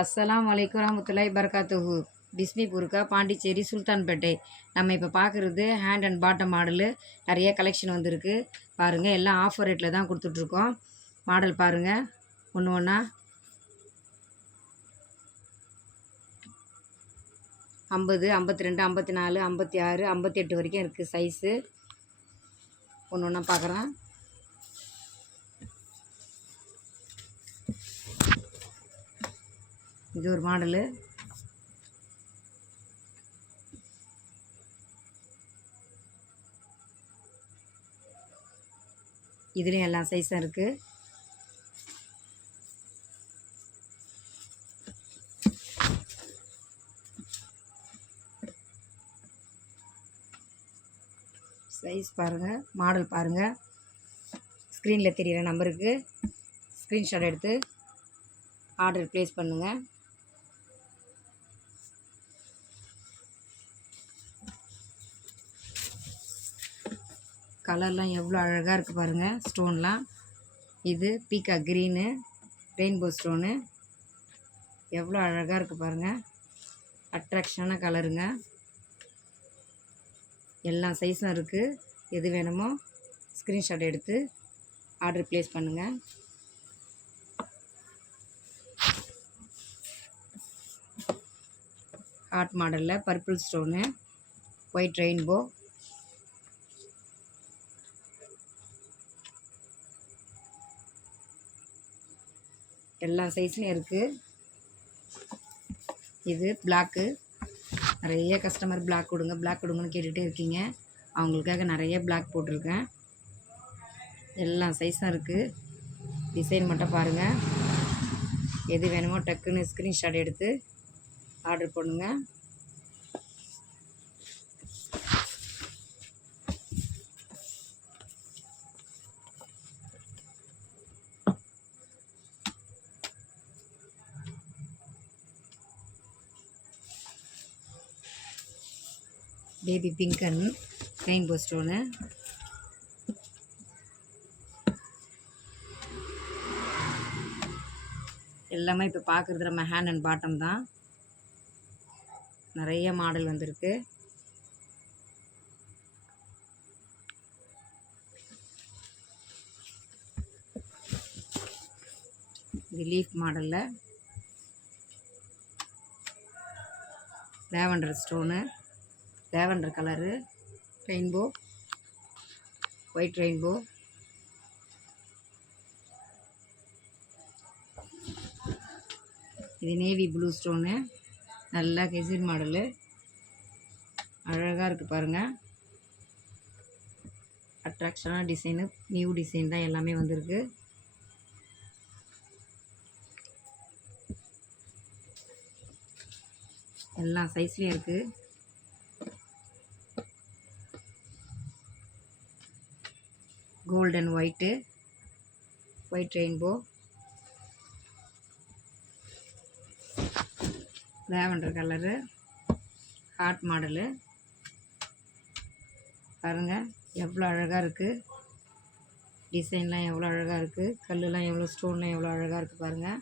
அஸ்ஸலாமு அலைக்கும் வரஹ்மத்துல்லாஹி பரகாத்துஹு. பிஸ்மி புர்கா, பாண்டிச்சேரி, சுல்தான்பேட்டை. நம்ம இப்போ பார்க்குறது ஹேண்ட் அண்ட் பாட்டம் மாடலு. நிறைய கலெக்ஷன் வந்திருக்கு பாருங்கள். எல்லாம் ஆஃபர் ரேட்டில் தான் கொடுத்துட்ருக்கோம். மாடல் பாருங்கள் ஒன்று ஒன்றா. 50, 52, 54, 56, 58 வரைக்கும் இருக்குது சைஸு. ஒன்று ஒன்றா பார்க்குறேன். இது ஒரு மாடலு. இதுலேயும் எல்லா சைஸும் இருக்குது. சைஸ் பாருங்கள், மாடல் பாருங்கள். ஸ்க்ரீனில் தெரிகிற நம்பருக்கு ஸ்க்ரீன்ஷாட் எடுத்து ஆர்டர் ப்ளேஸ் பண்ணுங்கள். கலர்லாம் எவ்வளோ அழகாக இருக்குது பாருங்கள். ஸ்டோன்லாம் இது பீக்கா க்ரீனு, ரெயின்போ ஸ்டோனு எவ்வளோ அழகாக இருக்குது பாருங்கள். அட்ராக்ஷனான கலருங்க. எல்லா சைஸும் இருக்குது. எது வேணுமோ ஸ்க்ரீன்ஷாட் எடுத்து ஆர்டர் ப்ளேஸ் பண்ணுங்கள். ஹார்ட் மாடலில் பர்பிள் ஸ்டோனு, ஒயிட் ரெயின்போ. எல்லா சைஸ்லையும் இருக்குது. இது பிளாக்கு. நிறைய கஸ்டமர் பிளாக் கொடுங்க பிளாக் கொடுங்கன்னு கேட்டுகிட்டே இருக்கீங்க. அவங்களுக்காக நிறைய பிளாக் போட்டிருக்கேன். எல்லா சைஸும் இருக்குது. டிசைன் மட்டும் பாருங்கள். எது வேணுமோ டக்குன்னு ஸ்க்ரீன்ஷாட் எடுத்து ஆர்டர் பண்ணுங்க. Baby pink and rainbow stone. எல்லாமே இப்போ பார்க்குறது நம்ம ஹேண்ட் அண்ட் பாட்டம் தான். நிறைய மாடல் வந்திருக்கு. இது லீஃப் மாடலில் lavender stone, lavender colour, rainbow, white rainbow. இது நேவி ப்ளூ ஸ்டோனு, நல்லா கெசிர் மாடலு. அழகாக இருக்குது பாருங்கள். அட்ராக்ஷனான டிசைனு, நியூ டிசைன் தான் எல்லாமே வந்திருக்கு. எல்லா சைஸ்லேயும் இருக்குது. Golden white, white rainbow, lavender colour, heart model. பாருங்கள் எவ்வளோ அழகாக இருக்குது. டிசைன்லாம் எவ்வளோ அழகாக இருக்குது. கல்லுலாம் எவ்வளோ, ஸ்டோன்லாம் எவ்வளோ அழகாக இருக்குது பாருங்கள்.